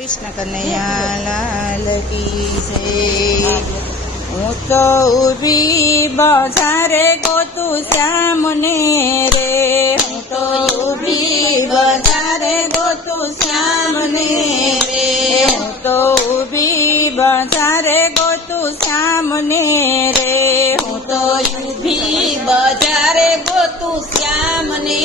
कृष्ण कन्हैया लाल की जय। हूँ तो उभी बजारे गोतू श्याम ने रे, हूँ तो उभी बजारे गोतू श्याम ने रे, हूँ तो उभी बजारे गोतू श्याम ने रे, हूँ तो उभी बजारे गोतू श्याम ने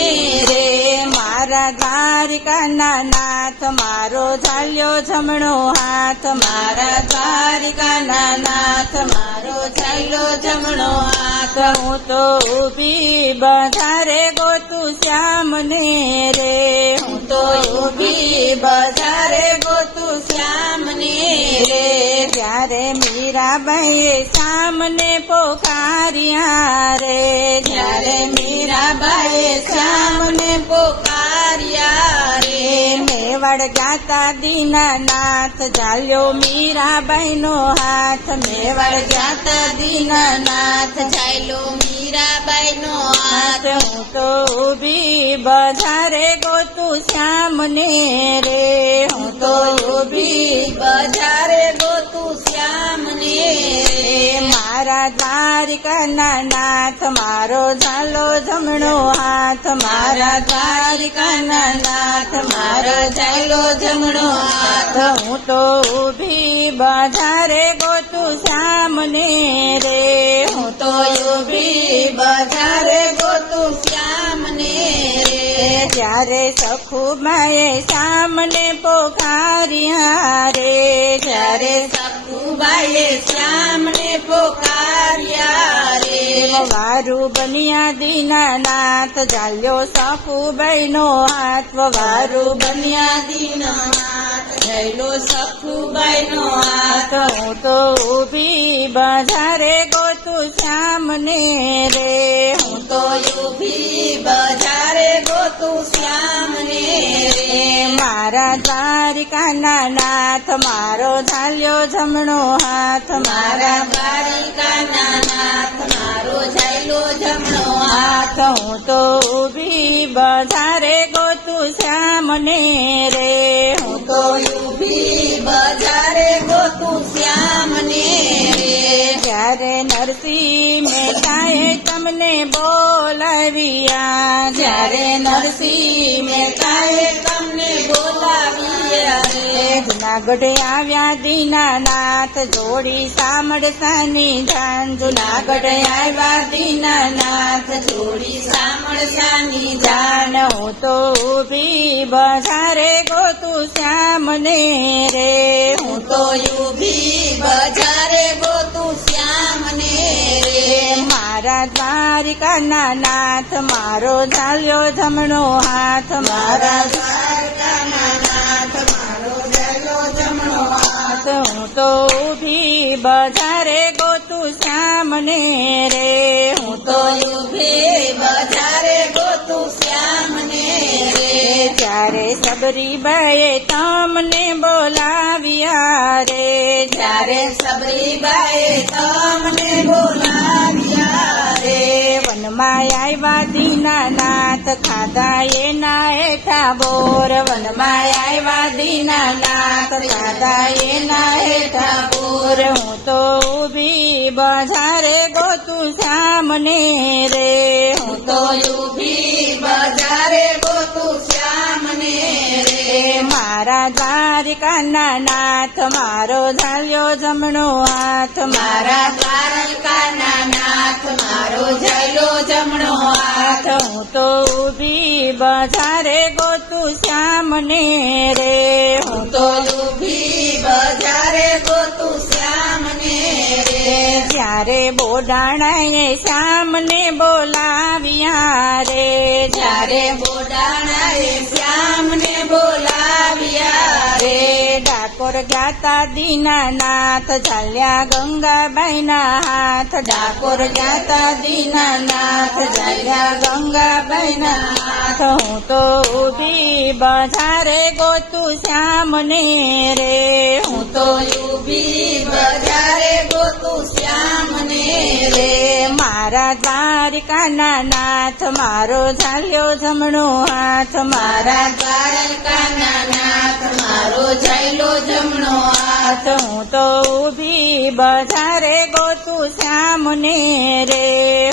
रे। मारा द्वारिकाना नाथ मारो झाल्यो जमणो हाथ, मारा द्वारिकाना नाथ मारो झाल्यो जमणो हाथ। हूँ तो उभी बजारे गोतू श्याम ने रे, हूँ तो उभी बजारे गोतू श्याम ने रे। त्यारे मीराबाईए सामने पोकारिया रे, त्यारे मीराबाईए सामने पोकारिया रे। मेवाड़ जाता दीनानाथ झाल्यो मीराबाईनो हाथ, मेवाड़ जाता दीनानाथ झाल्यो मीराबाईनो हाथ। हूँ तो उभी बजारे गोतू श्याम ने रे, हूँ तो उभी बजारे गोतू श्याम ने रे। मारा द्वारिकाना नाथ मारो झालो जमणो हाथ, मारा द्वारिकाना नाथ मारो झालो जमणो हाथ। हूँ तो उभी बजारे गोतू श्याम ने रे, हूँ तो उभी बजारे गोतू श्याम ने रे। त्यारे सखुबाए सामने पोकारिया रे, त्यारे सखुबाए सामने पोकारिया रे। वारू बनिया दीनानाथ झाल्यो सखुबाईनो हाथ, वारू बनिया दीनानाथ झाल्यो सखुबाईनो हाथ। हूँ तो उभी बजारे गोतू श्याम ने रे, हूँ तो उभी बजारे गोतू श्याम ने रे। मारा द्वारिकाना नाथ मारो झाल्यो जमणो हाथ, मारा द्वारिकाना नाथ मारो झाल्यो जमणो हाथ। हूँ तो उभी बजारे गोतू श्याम ने रे, हूँ तो उभी बजारे गोतू श्याम ने रे। ત્યારે નરસિંહ મહેતાએ તમને બોલાવ્યા, જ્યારે નરસિંહ મહેતાએ તમને બોલાવ્યા રે। જુનાગઢ આવ્યા દીનાનાથ જોડી સામળસાની જાન, જુનાગઢ આવ્યા દીનાનાથ જોડી સામળસાની જાન। હું તો ઉભી બજારે ગોતું શ્યામ ને રે, હું તો ઉભી બજારે ગોતું શ્યામ ને રે। મારા દ્વારિકાના નાથ મારો ઝાલ્યો જમણો હાથ, મારા દ્વારિકાના નાથ મારો ઝાલ્યો જમણો હાથ। હું તો ઉભી બજારે ગોતું શ્યામ ને રે, હું તો ઉભી બજારે ગોતું શ્યામ ને રે। ત્યારે સબરીબાઈએ તમને બોલાવ્યા રે, ત્યારે સબરીબાઈએ તમને બોલાવ્યા રે। વનમાં આવ્યા દીનાનાથ ખાધા એના હેઠા બોર, વનમાં આવ્યા દીનાનાથ ખાધા એના હેઠા બોર। હું તો ઉભી બજારે ગોતું શ્યામ ને રે, હું તો ઉભી બજારે ગોતું શ્યામ ને રે। મારા દ્વારિકાના નાથ મારો ઝાલ્યો જમણો હાથ, મારા દ્વારિકાના નાથ મારો ઝાલ્યો જમણો હાથ। હું તો ઉભી બજારે ગોતું શ્યામ ને રે, હું તો ઉભી બજારે ગોતું શ્યામ ને રે। જ્યારે બોડાણાએ શ્યામને બોલાવ્યા રે, જ્યારે બોડાણાએ શ્યામને બોલાવ્યા રે। ડાકોર ગાતા દીનાનાથ ઝાલ્યા ગંગાબાઈના હાથ, ડાકોર ગાતા દીનાનાથ ઝાલ્યા ગંગાબાઈના હાથ। હું તો ઉભી બજારે ગોતું શ્યામ ને રે, હું તો ઉભી બજારે ગોતું શ્યામ ને રે। મારા મારા દ્વારિકાના નાથ મારો ઝાલ્યો જમણો હાથ મારા દ્વારકાના નાથ મારો ઝાલ્યો જમણો હાથ હું તો ઊભી બજારે ગોતું શ્યામને રે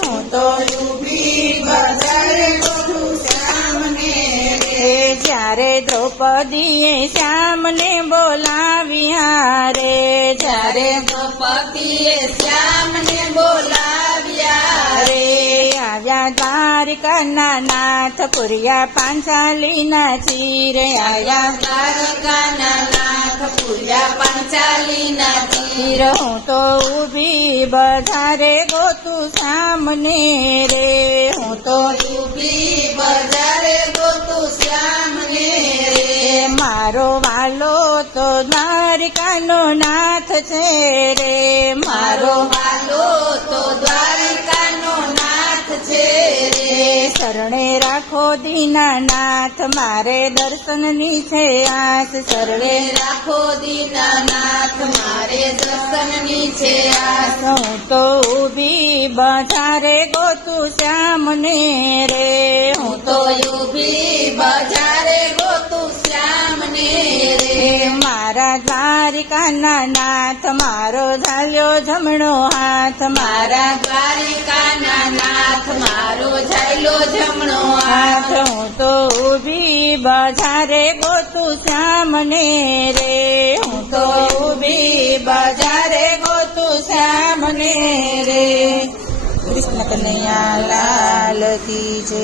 હું તો ઊભી બજારે ગોતું શ્યામને રે જ્યારે દ્રૌપદીએ શ્યામને બોલાવ્યા રે જ્યારે દ્રૌપદીએ શ્યામને બોલાવ્યા રે આવ્યા દ્વારિકાના નાથ પુર્યા પાંચાલીના ચીરે આવ્યા દ્વારકાના નાથ પૂર્યા પાંચાલીના ચીર હું તો ઊભી બજારે ગોતું સામને રે હું તો ઊભી બજારે ગોતું શ્યામને રે મારો વાલો તો દ્વારિકાનો નાથ છે રે મારો વાલો તો દ્વારકાનો નાથ છે રે શરણે રાખો દીનાનાથ મારે દર્શનની છે આસ શરણે રાખો દીનાનાથ મારે દર્શનની છે આસ હું તો ઊભી બજારે ગોતું શ્યામને રે હું તો ઊભી બજારે ગોતું શ્યામને રે મારા દ્વારિકાના નાથ મારો ઝાલ્યો જમણો હાથ મારા દ્વારિકાના નાથ મારો ઝાલ્યો જમણો હાથ હાથ હું તો ઊભી બજારે ગોતું શ્યામને રે હું તો ઊભી બજારે ગોતું શ્યામને રે કૃષ્ણ કનૈયા લાલ કી જય